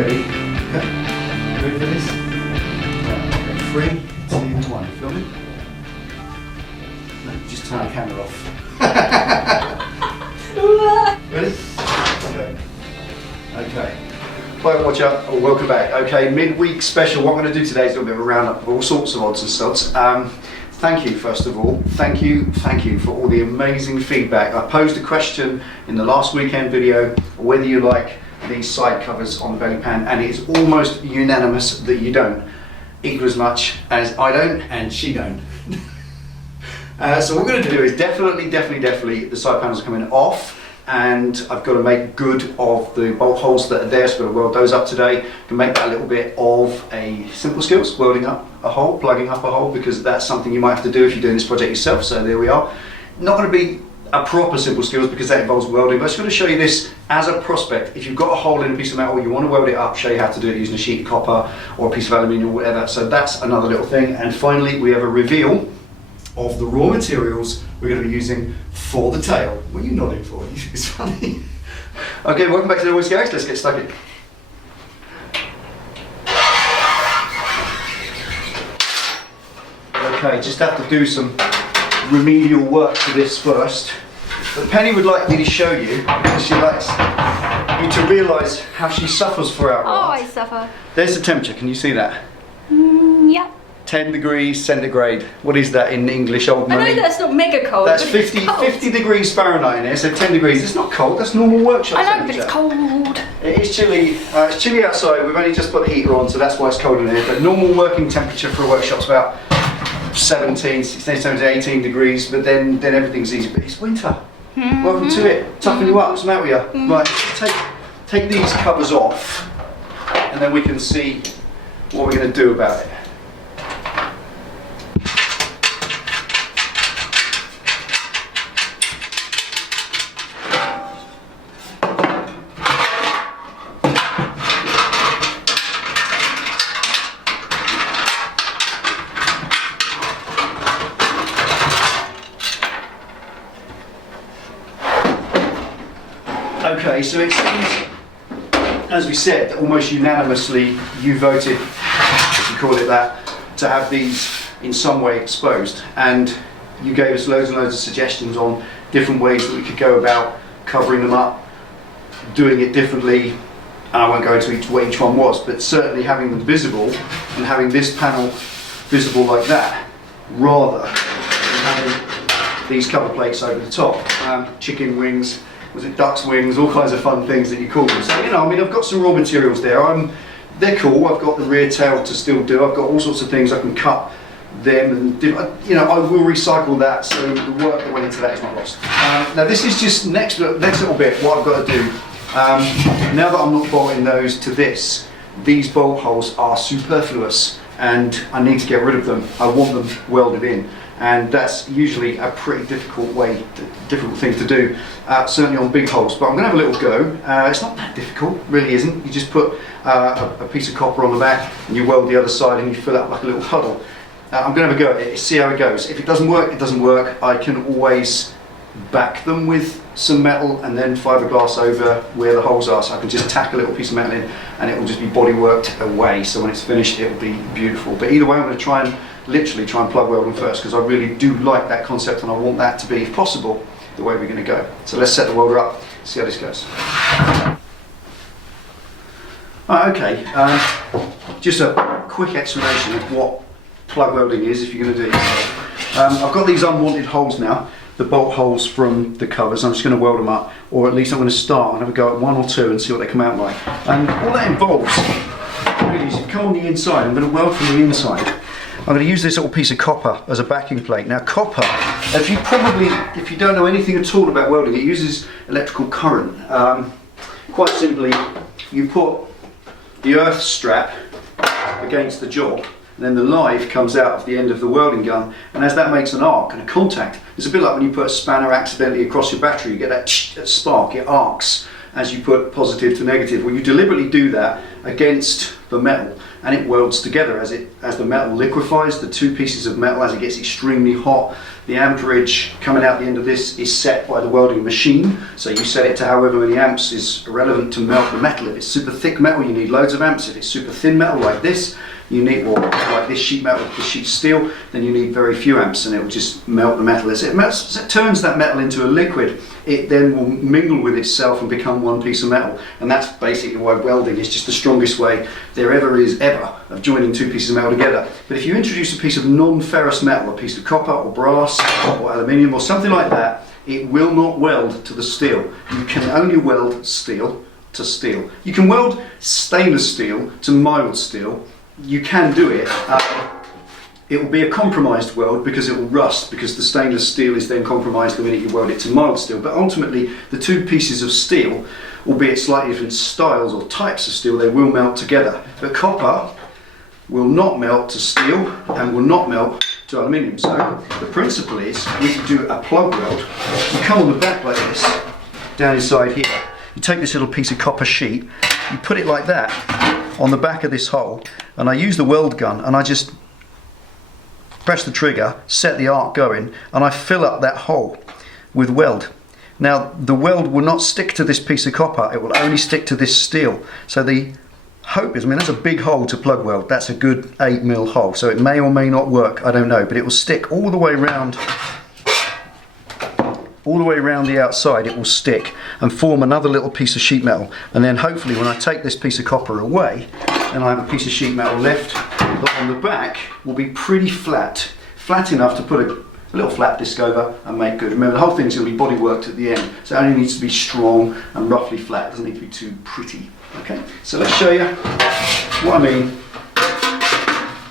ready? Okay. Ready for this? Right. 3, 2, 1. Filming? No, just turn the camera off. Ready? Okay. Hi, watch out. Oh, welcome back. Okay, midweek special. What I'm going to do today is a little bit of a roundup of all sorts of odds and sods. Thank you, first of all. Thank you for all the amazing feedback. I posed a question in the last weekend video whether you like these side covers on the belly pan, and it is almost unanimous that you don't. Equal as much as I don't and she don't. So what we're going to do is definitely the side panels are coming off, and I've got to make good of the bolt holes that are there, so I've got to weld those up today. Can make that a little bit of a simple skills, welding up a hole, plugging up a hole, because that's something you might have to do if you're doing this project yourself. So there we are. Not going to be a proper simple skills because that involves welding, but I'm just going to show you this as a prospect. If you've got a hole in a piece of metal, you want to weld it up, show you how to do it using a sheet of copper or a piece of aluminium or whatever. So that's another little thing. And finally, we have a reveal of the raw materials we're going to be using for the tail. What are you nodding for? It's funny. Okay, welcome back to Delboy's Garage. Let's get stuck in. Okay, just have to do some remedial work to this first. But Penny would like me to show you, because she likes you to realise how she suffers for our Oh, I suffer. There's the temperature, can you see that? Yeah. 10 degrees centigrade. What is that in English, old money? I know that's not mega cold. That's but 50 degrees Fahrenheit in here, so 10 degrees. It's not cold, that's normal workshop I know, temperature. but it's cold. It is chilly. It's chilly outside. We've only just put the heater on, so that's why it's cold in here. But normal working temperature for a workshop's about 16, 17, 18 degrees, but then everything's easy. But it's winter. Welcome to it. Toughen you up. What's the matter with you? Right, take these covers off, and then we can see what we're going to do about it. Okay, so it seems, as we said, almost unanimously you voted, if you call it that, to have these in some way exposed, and you gave us loads and loads of suggestions on different ways that we could go about covering them up, doing it differently, and I won't go into what each one was, but certainly having them visible and having this panel visible like that, rather than having these cover plates over the top. Chicken wings, was it duck's wings, all kinds of fun things that you call them. So, you know, I mean, I've got some raw materials there. They're cool. I've got the rear tail to still do. I've got all sorts of things I can cut them and do. You know, I will recycle that, so the work that went into that is not lost. Now, this is just next little bit. What I've got to do now that I'm not bolting those to this. These bolt holes are superfluous, and I need to get rid of them. I want them welded in. And that's usually a pretty difficult thing to do, certainly on big holes. But I'm going to have a little go. It's not that difficult, really isn't. You just put a piece of copper on the back, and you weld the other side, and you fill out like a little puddle. I'm going to have a go at it, see how it goes. If it doesn't work, it doesn't work. I can always back them with some metal and then fiberglass over where the holes are, so I can just tack a little piece of metal in, and it will just be body worked away. So when it's finished, it will be beautiful. But either way, I'm going to literally try and plug weld them first, because I really do like that concept, and I want that to be, if possible, the way we're going to go. So let's set the welder up, see how this goes. Okay, just a quick explanation of what plug welding is if you're going to do it. I've got these unwanted holes now, the bolt holes from the covers. I'm just going to weld them up, or at least I'm going to start and have a go at one or two and see what they come out like. And all that involves really is you come on the inside. I'm going to weld from the inside. I'm going to use this little piece of copper as a backing plate. Now copper, if you don't know anything at all about welding, it uses electrical current. Quite simply, you put the earth strap against the job, and then the live comes out of the end of the welding gun, and as that makes an arc and a contact, it's a bit like when you put a spanner accidentally across your battery, you get that spark, it arcs as you put positive to negative. Well, you deliberately do that against the metal, and it welds together as the metal liquefies. The two pieces of metal, as it gets extremely hot, The amperage coming out the end of this is set by the welding machine. So you set it to however many amps is relevant to melt the metal. If it's super thick metal, you need loads of amps. If it's super thin metal like this, you need, or like this sheet metal, this sheet steel, then you need very few amps, and it will just melt the metal. As it turns that metal into a liquid, it then will mingle with itself and become one piece of metal. And that's basically why welding is just the strongest way there ever is of joining two pieces of metal together. But if you introduce a piece of non-ferrous metal, a piece of copper or brass or aluminium or something like that, it will not weld to the steel. You can only weld steel to steel. You can weld stainless steel to mild steel. You can do it. It will be a compromised weld because it will rust, because the stainless steel is then compromised the minute you weld it to mild steel. But ultimately, the two pieces of steel, albeit slightly different styles or types of steel, they will melt together. But copper will not melt to steel and will not melt to aluminium. So the principle is, we can do a plug weld. You come on the back like this, down inside here. You take this little piece of copper sheet, you put it like that on the back of this hole, and I use the weld gun and I just press the trigger, set the arc going, and I fill up that hole with weld. Now the weld will not stick to this piece of copper, it will only stick to this steel. So the hope is, I mean, that's a big hole to plug weld, that's a good 8mm hole, so it may or may not work, I don't know, but it will stick all the way around the outside. It will stick and form another little piece of sheet metal, and then hopefully when I take this piece of copper away, then I have a piece of sheet metal left that on the back will be pretty flat enough to put a little flat disc over and make good. Remember, the whole thing is going to be body worked at the end, so it only needs to be strong and roughly flat. It doesn't need to be too pretty. Okay, so let's show you what I mean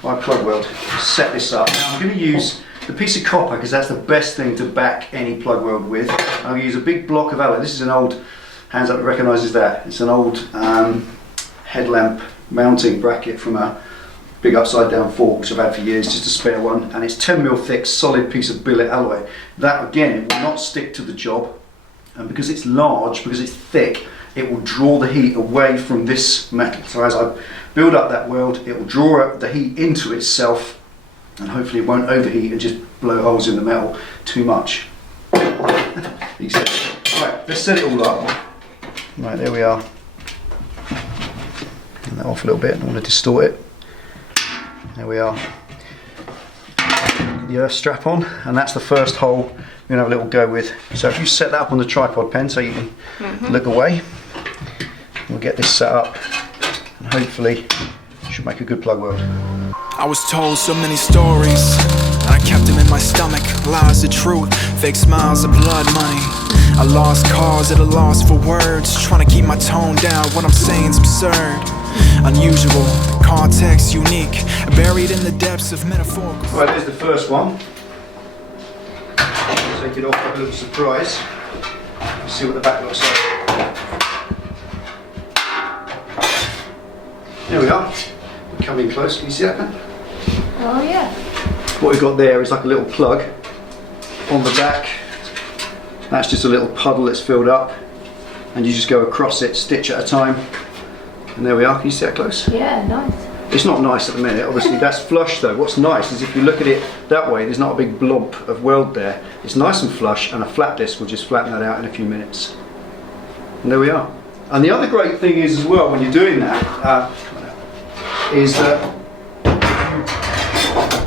by plug weld. Set this up. Now I'm going to use the piece of copper because that's the best thing to back any plug weld with. I'll use a big block of alloy. This is an old, hands up, recognises that. It's an old headlamp mounting bracket from a big upside down fork which I've had for years, just a spare one, and it's 10mm thick solid piece of billet alloy. That again, it will not stick to the job, and because it's large, because it's thick, it will draw the heat away from this metal. So as I build up that weld, it will draw up the heat into itself, and hopefully it won't overheat and just blow holes in the metal too much. Right, let's set it all up. Right, there we are. Turn that off a little bit, I don't want to distort it. There we are. The earth strap on, and that's the first hole we're going to have a little go with. So if you set that up on the tripod pen so you can look away, we'll get this set up and hopefully should make a good plug weld. I was told so many stories, and I kept them in my stomach. Lies of truth, fake smiles of blood money. I lost cause at a loss for words, trying to keep my tone down. What I'm saying's absurd, unusual, context unique, buried in the depths of metaphorical. Right, there's the first one. Take it off, have a little surprise. See what the back looks like. There we are. We're coming close. Can you see that, Ben? Oh yeah. What we've got there is like a little plug on the back. That's just a little puddle that's filled up, and you just go across it, stitch at a time. And there we are. Can you see that close? Yeah, nice. It's not nice at the minute, obviously. That's flush though. What's nice is if you look at it that way, there's not a big blob of weld there. It's nice and flush, and a flat disc will just flatten that out in a few minutes. And there we are. And the other great thing is as well, when you're doing that, is that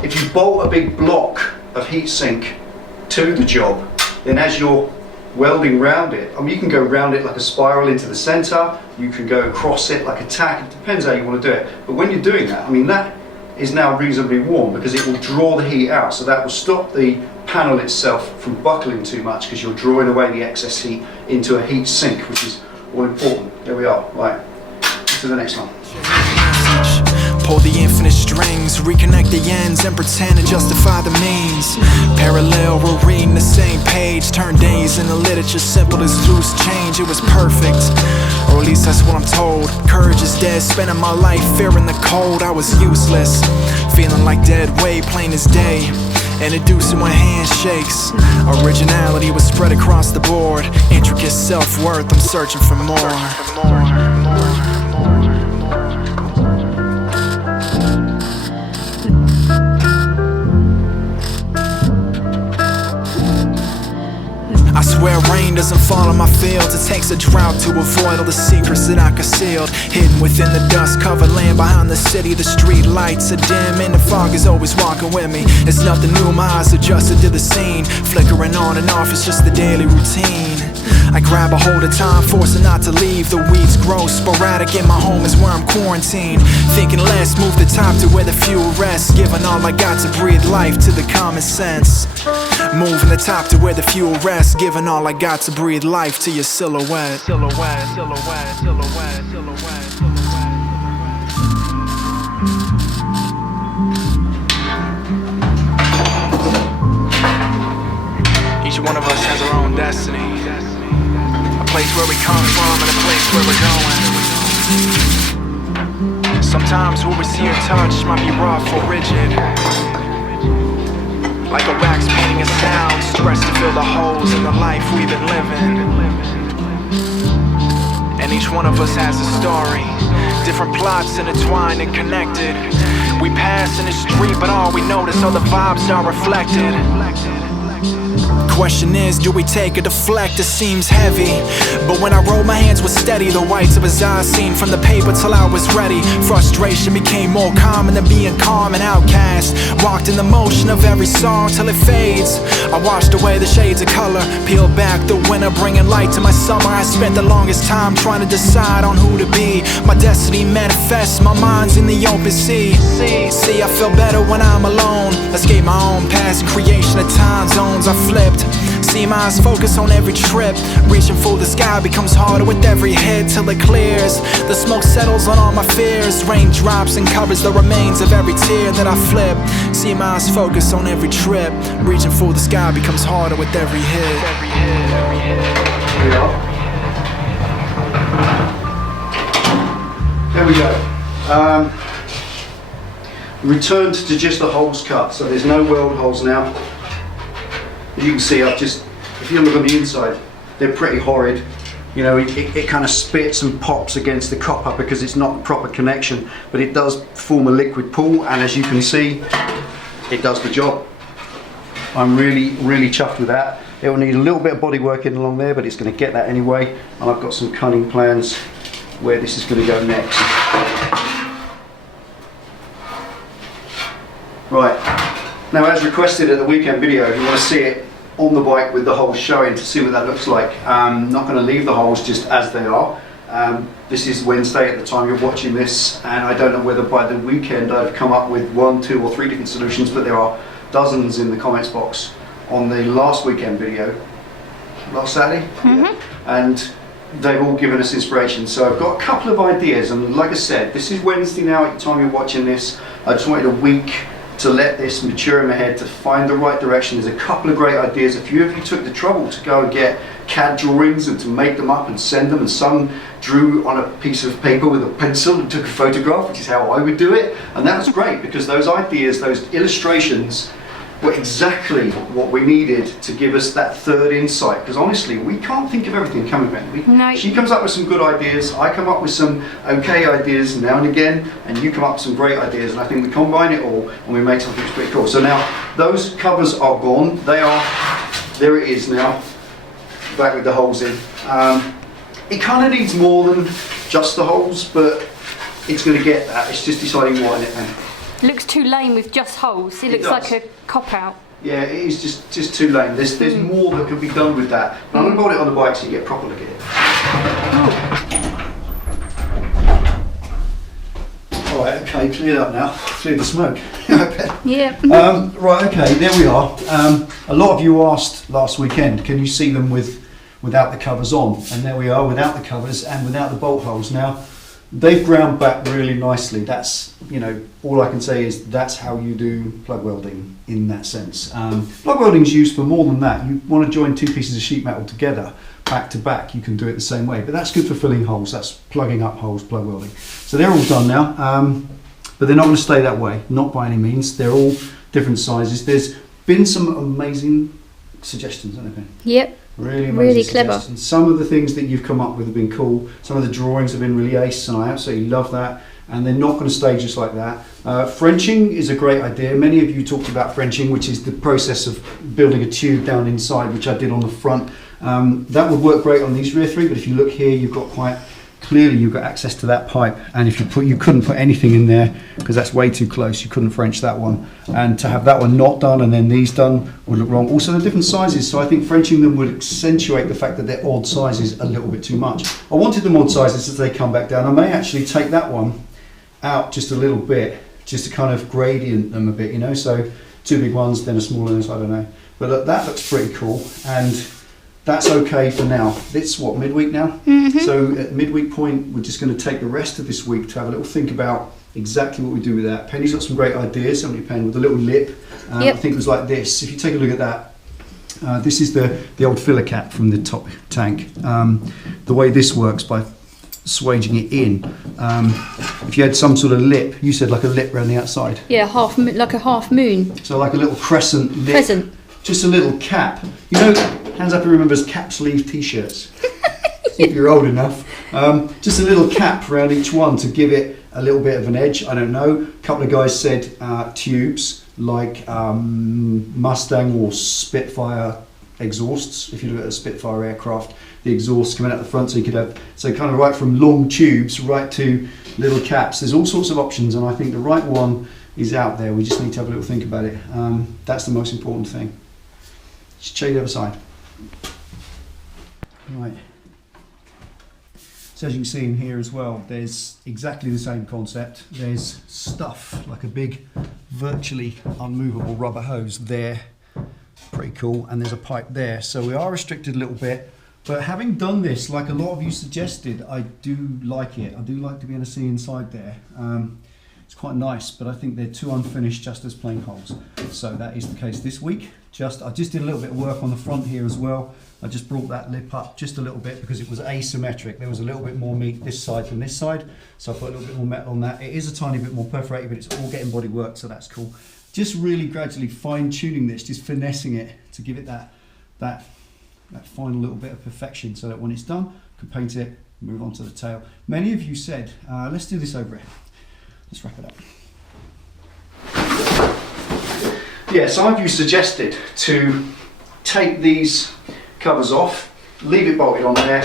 if you bolt a big block of heatsink to the job, then as you're welding round it, I mean, you can go round it like a spiral into the centre, you can go across it like a tack, it depends how you want to do it. But when you're doing that, I mean, that is now reasonably warm because it will draw the heat out, so that will stop the panel itself from buckling too much because you're drawing away the excess heat into a heat sink, which is all important. There we are. Right, to the next one. Pull the infinite strings, reconnect the ends and pretend to justify the means. Parallel, we're reading the same page. Turn days into literature simple as loose change. It was perfect, or at least that's what I'm told. Courage is dead, spending my life fearing the cold. I was useless, feeling like dead weight, plain as day. Introducing when handshakes. Originality was spread across the board. Intricate self-worth, I'm searching for more. fields where rain doesn't fall on my fields. It takes a drought to avoid all the secrets that I concealed, hidden within the dust-covered land behind the city. The street lights are dim and the fog is always walking with me. It's nothing new, my eyes adjusted to the scene, flickering on and off, it's just the daily routine. I grab a hold of time, forcing not to leave. The weeds grow sporadic and my home is where I'm quarantined. Thinking less, move the top to where the fuel rests, giving all I got to breathe life to the common sense. Moving the top to where the fuel rests, giving all I got to breathe life to your silhouette. Silhouette, silhouette, silhouette, silhouette, silhouette. Each one of us has our own destiny, a place where we come from and a place where we're going. Sometimes what we see or touch might be rough or rigid, like a wax painting a sound, stressed to fill the holes in the life we've been living. And each one of us has a story, different plots intertwined and connected. We pass in the street, but all we notice are the vibes are reflected. Question is, do we take or deflect? It seems heavy, but when I roll my hands was steady. The whites of his eyes seen from the paper till I was ready. Frustration became more common than being calm and outcast. Walked in the motion of every song till it fades. I washed away the shades of color, peeled back the winter, bringing light to my summer. I spent the longest time trying to decide on who to be. My destiny manifests, my mind's in the open sea. See, I feel better when I'm alone. Escape my own past, creation of time zones I flipped. See my eyes focus on every trip, reaching for the sky becomes harder with every hit till it clears. The smoke settles on all my fears, rain drops and covers the remains of every tear that I flip. See my eyes focus on every trip, reaching for the sky becomes harder with every hit. There we go. Returned to just the holes cut, so there's no weld holes now. As you can see, if you look on the inside, they're pretty horrid. You know, it kind of spits and pops against the copper because it's not a proper connection, but it does form a liquid pool, and as you can see, it does the job. I'm really, really chuffed with that. It will need a little bit of body work in along there, but it's going to get that anyway, and I've got some cunning plans where this is going to go next. Right. Now, as requested at the weekend video, if you want to see it on the bike with the holes showing to see what that looks like, I'm not going to leave the holes just as they are. This is Wednesday at the time you're watching this, and I don't know whether by the weekend I've come up with 1, 2 or 3 different solutions, but there are dozens in the comments box on the last weekend video, last Saturday, yeah. And they've all given us inspiration. So I've got a couple of ideas, and like I said, this is Wednesday now at the time you're watching this. I just wanted a week to let this mature in my head, to find the right direction. There's a couple of great ideas. A few of you took the trouble to go and get CAD drawings and to make them up and send them, and some drew on a piece of paper with a pencil and took a photograph, which is how I would do it, and that was great because those ideas, those illustrations were exactly what we needed to give us that third insight, because honestly we can't think of everything, can we, Ben? No. She comes up with some good ideas, I come up with some okay ideas now and again, and you come up with some great ideas, and I think we combine it all and we make something that's pretty cool. So now those covers are gone, there it is now, back with the holes in. It kind of needs more than just the holes, but it's going to get that. It's just deciding what in it now. Looks too lame with just holes. It looks like a cop-out. Yeah, it is just too lame. There's more that can be done with that. But I'm going to hold it on the bike so you get a proper look at it. Alright, okay, cleared up now. Cleared the smoke. Yeah. Right, okay, there we are. A lot of you asked last weekend, can you see them without the covers on? And there we are, without the covers and without the bolt holes. Now, they've ground back really nicely. That's, you know, all I can say is that's how you do plug welding in that sense. Plug welding is used for more than that. You want to join 2 pieces of sheet metal together, back to back, you can do it the same way. But that's good for filling holes, that's plugging up holes, plug welding. So they're all done now, but they're not going to stay that way, not by any means. They're all different sizes. There's been some amazing suggestions, hasn't there been? Yep. Really amazing Really clever. suggestions. Some of the things that you've come up with have been cool. Some of the drawings have been really ace, and I absolutely love that. And they're not going to stay just like that. Frenching is a great idea. Many of you talked about Frenching, which is the process of building a tube down inside, which I did on the front. That would work great on these rear three, but if you look here, you've got quite clearly you've got access to that pipe, and if you couldn't put anything in there because that's way too close. You couldn't French that one, and to have that one not done and then these done would look wrong. Also, they're different sizes, so I think Frenching them would accentuate the fact that they're odd sizes a little bit too much. I wanted them odd sizes as they come back down. I may actually take that one out just a little bit, just to kind of gradient them a bit, you know. So 2 big ones, then a smaller one, I don't know. But look, that looks pretty cool, and that's okay for now. It's what, midweek now? So at midweek point, we're just going to take the rest of this week to have a little think about exactly what we do with that. Penny's got some great ideas, haven't you, Penny, with a little lip. I think it was like this. If you take a look at that, this is the old filler cap from the top tank. The way this works by swaging it in, if you had some sort of lip, you said like a lip around the outside. Yeah, like a half moon. So like a little crescent lip. Crescent. Just a little cap. You know, hands up who remembers cap sleeve t-shirts. If you're old enough. Just a little cap around each one to give it a little bit of an edge. I don't know. A couple of guys said tubes like Mustang or Spitfire exhausts. If you look at a Spitfire aircraft, the exhaust coming out the front, so you could have, so kind of right from long tubes right to little caps. There's all sorts of options, and I think the right one is out there. We just need to have a little think about it. That's the most important thing. Just check the other side. Right. So as you can see in here as well, there's exactly the same concept. There's stuff like a big, virtually unmovable rubber hose there. Pretty cool. And there's a pipe there. So we are restricted a little bit. But having done this, like a lot of you suggested, I do like it. I do like to be able to see inside there. It's quite nice, but I think they're too unfinished just as plain holes. So that is the case this week. I just did a little bit of work on the front here as well. I just brought that lip up just a little bit because it was asymmetric. There was a little bit more meat this side than this side. So I put a little bit more metal on that. It is a tiny bit more perforated, but it's all getting body work, so that's cool. Just really gradually fine tuning this, just finessing it to give it that final little bit of perfection, so that when it's done, I can paint it, move on to the tail. Many of you said, let's do this over here. Let's wrap it up. Yeah, some of you suggested to take these covers off, leave it bolted on there,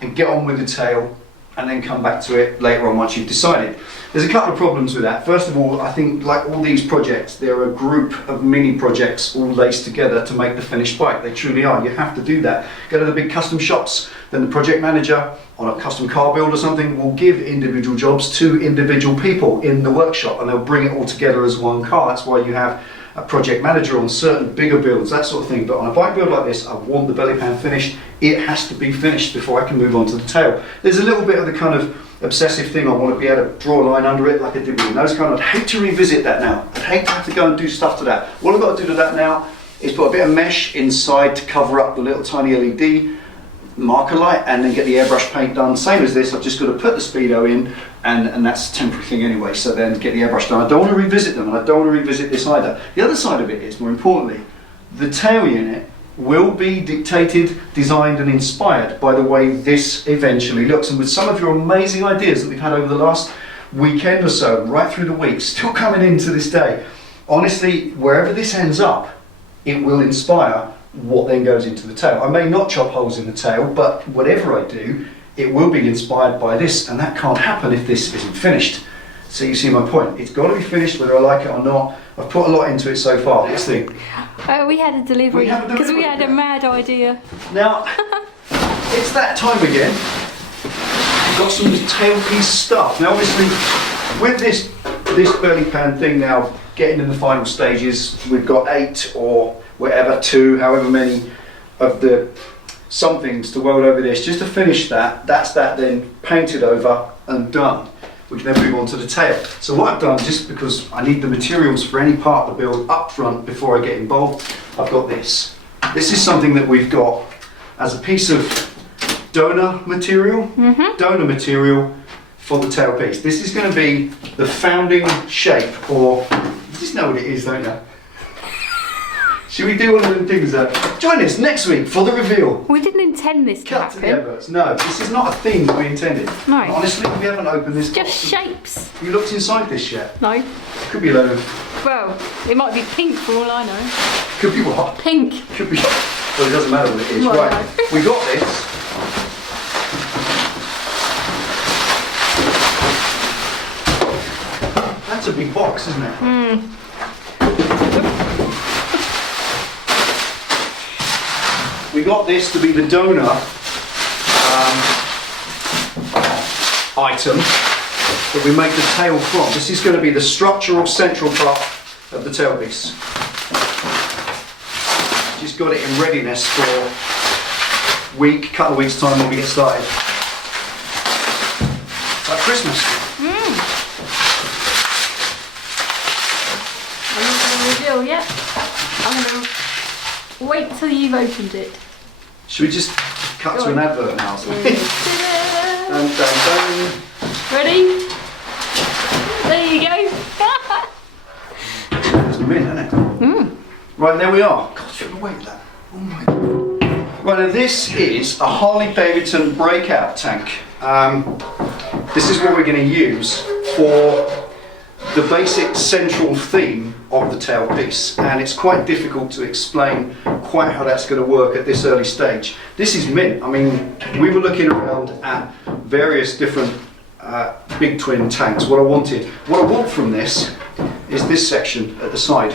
and get on with the tail, and then come back to it later on once you've decided. There's a couple of problems with that. First of all, I think like all these projects, they're a group of mini projects all laced together to make the finished bike. They truly are. You have to do that. Go to the big custom shops, then the project manager on a custom car build or something will give individual jobs to individual people in the workshop, and they'll bring it all together as one car. That's why you have a project manager on certain bigger builds, that sort of thing. But on a bike build like this, I want the belly pan finished. It has to be finished before I can move on to the tail. There's a little bit of the kind of obsessive thing. I want to be able to draw a line under it like I did with the nose cone. I'd hate to revisit that now. I'd hate to have to go and do stuff to that. What I've got to do to that now is put a bit of mesh inside to cover up the little tiny LED marker light, and then get the airbrush paint done. Same as this, I've just got to put the speedo in, and that's a temporary thing anyway, so then get the airbrush done. I don't want to revisit them, and I don't want to revisit this either. The other side of it is, more importantly, the tail unit will be dictated, designed and inspired by the way this eventually looks. And with some of your amazing ideas that we've had over the last weekend or so, right through the week, still coming into this day, honestly, wherever this ends up, it will inspire what then goes into the tail. I may not chop holes in the tail, but whatever I do, it will be inspired by this, and that can't happen if this isn't finished. So you see my point. It's got to be finished whether I like it or not. I've put a lot into it so far. Let's see. We had a delivery because we had a mad idea. Now, it's that time again. I've got some tailpiece stuff. Now obviously, with this belly pan thing now getting in the final stages, we've got 8 or whatever, 2, however many of the somethings to weld over this. Just to finish that, that's that then painted over and done. We can then move on to the tail. So what I've done, just because I need the materials for any part of the build up front before I get involved, I've got this. This is something that we've got as a piece of donor material, donor material for the tailpiece. This is going to be the founding shape, or you just know what it is, don't you? Should we do one of them things that join us next week for the reveal? We didn't intend this to Cut to the happen. adverts. No, this is not a theme that we intended. No. Honestly, we haven't opened this. Just shapes. Have you looked inside this yet? No. Could be a load of. Well, it might be pink for all I know. Could be what? Pink. Could be. Well, it doesn't matter what it is. Well, Right, we got this. That's a big box, isn't it? We got this to be the donor item that we make the tail from. This is going to be the structural central part of the tailpiece. Just got it in readiness for a couple of weeks time when we get started. It's like Christmas. Are you going to reveal yet? I'm going to wait till you've opened it. Should we just cut to an advert now? Dun, dun, dun. Ready? There you go. It's a mint, isn't it? Right, there we are. God, should we wait that? Oh my God. Right, now this is a Harley Davidson breakout tank. This is what we're going to use for the basic central theme of the tailpiece, and it's quite difficult to explain quite how that's going to work at this early stage. This is mint. I mean, we were looking around at various different big twin tanks. What I want from this is this section at the side.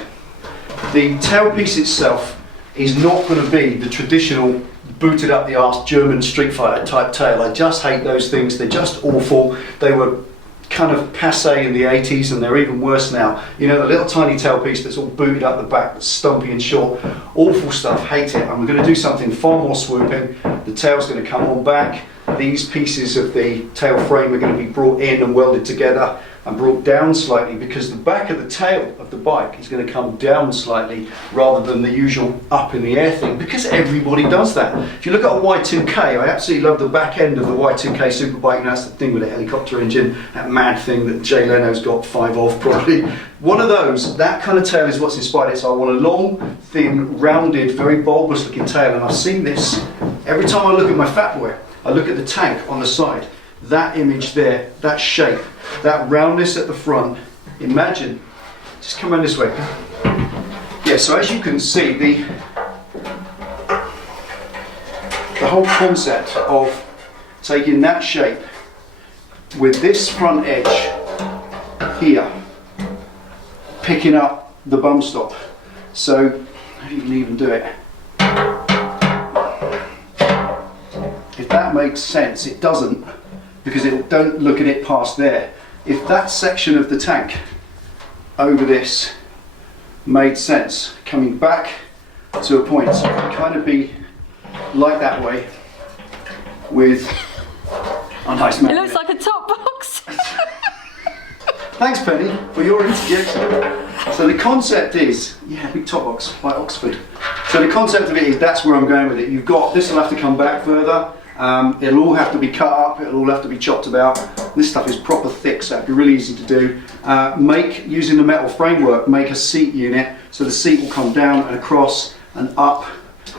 The tailpiece itself is not going to be the traditional booted up the arse German Street Fighter type tail. I just hate those things. They're just awful. They were kind of passé in the 80s, and they're even worse now. You know, the little tiny tailpiece that's all booted up the back, that's stumpy and short. Awful stuff, hate it. And we're going to do something far more swooping. The tail's going to come on back. These pieces of the tail frame are going to be brought in and welded together and brought down slightly, because the back of the tail of the bike is going to come down slightly rather than the usual up in the air thing, because everybody does that. If you look at a Y2K, I absolutely love the back end of the Y2K Superbike, and that's the thing with the helicopter engine, that mad thing that Jay Leno's got 5 of probably. One of those, that kind of tail is what's inspired it. So I want a long, thin, rounded, very bulbous looking tail, and I've seen this every time I look at my Fat Boy. I look at the tank on the side, that image there, that shape, that roundness at the front. Imagine, just come around this way. Yeah, so as you can see, the whole concept of taking that shape with this front edge here, picking up the bum stop. So, how do you even do it? If that makes sense, it doesn't, because don't look at it past there. If that section of the tank over this made sense, coming back to a point, so it can kind of be like that way with a nice magnet. It looks like a top box. Thanks, Penny, for your interjection. So the concept is, yeah, big top box, like Oxford. So the concept of it is, that's where I'm going with it. You've got, this will have to come back further. It'll all have to be cut up, it'll all have to be chopped about. This stuff is proper thick, so it'll be really easy to do. Using the metal framework, make a seat unit, so the seat will come down and across and up.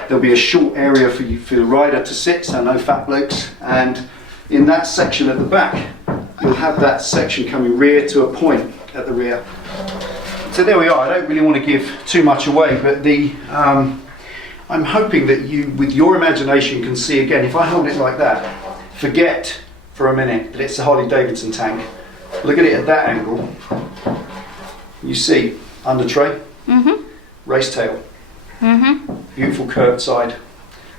There'll be a short area for the rider to sit, so no fat blokes. And in that section at the back, you'll have that section coming rear to a point at the rear. So there we are. I don't really want to give too much away, but I'm hoping that you, with your imagination, can see again. If I hold it like that, forget for a minute that it's a Harley Davidson tank. Look at it at that angle. You see under tray, race tail, beautiful curved side.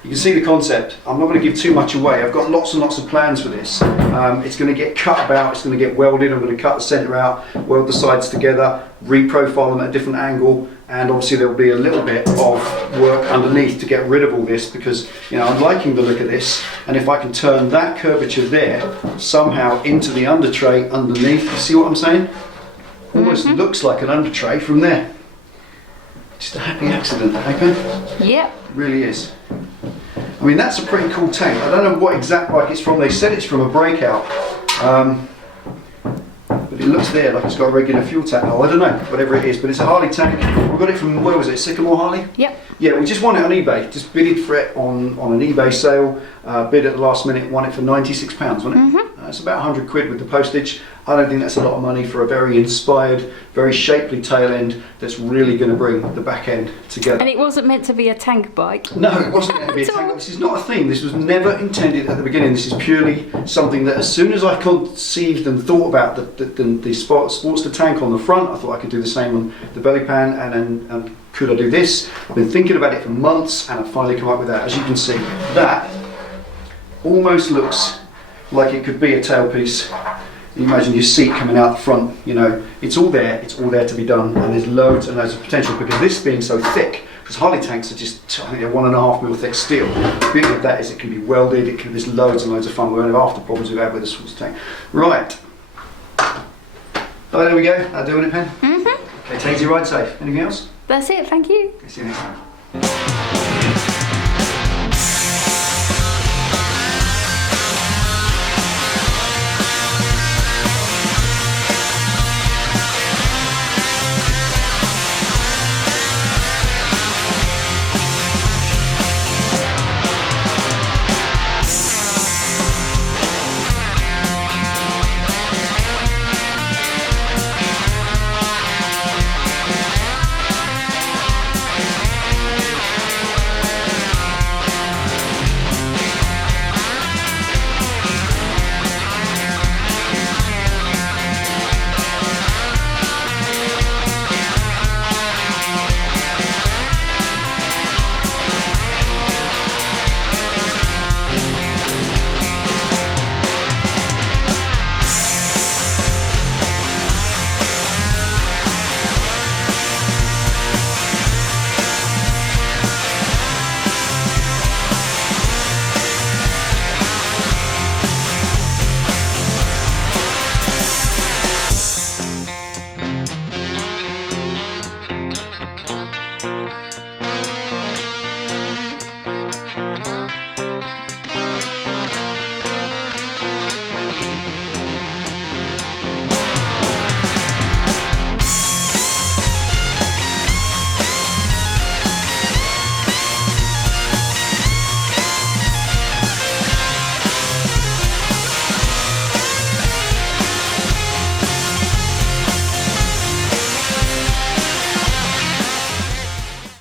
You can see the concept. I'm not going to give too much away. I've got lots and lots of plans for this. It's going to get cut about, it's going to get welded. I'm going to cut the centre out, weld the sides together, reprofile them at a different angle, and obviously there will be a little bit of work underneath to get rid of all this, because I'm liking the look of this, and if I can turn that curvature there somehow into the under tray underneath, you see what I'm saying? Almost looks like an under tray from there. Just a happy accident, eh, Ben? Yep. It really is. I mean, that's a pretty cool tank. I don't know what exact bike it's from. They said it's from a breakout. But it looks there like it's got a regular fuel tank. Oh, I don't know, whatever it is. But it's a Harley tank. We got it from, where was it? Sycamore Harley? Yep. Yeah, we just won it on eBay. Just bidded for it on an eBay sale. Bid at the last minute, won it for £96, wasn't it? It's about 100 quid with the postage. I don't think that's a lot of money for a very inspired, very shapely tail end that's really going to bring the back end together. And it wasn't meant to be a tank bike. No, it wasn't meant to be a tank. This is not a theme. This was never intended at the beginning. This is purely something that as soon as I conceived and thought about the Sportster tank on the front, I thought I could do the same on the belly pan, and could I do this? I've been thinking about it for months, and I've finally come up with that. As you can see, that almost looks like it could be a tailpiece. You imagine your seat coming out the front, you know, it's all there to be done, and there's loads and loads of potential because this being so thick, because Harley tanks are just, I think they're 1.5 mil thick steel. The beauty of that is it can be welded, there's loads and loads of fun. We won't have after problems we've had with the Sportster tank. Right. Oh, there we go. That'll do it, Pen? Mm-hmm. Okay, take your ride safe. Anything else? That's it, thank you. See you next time.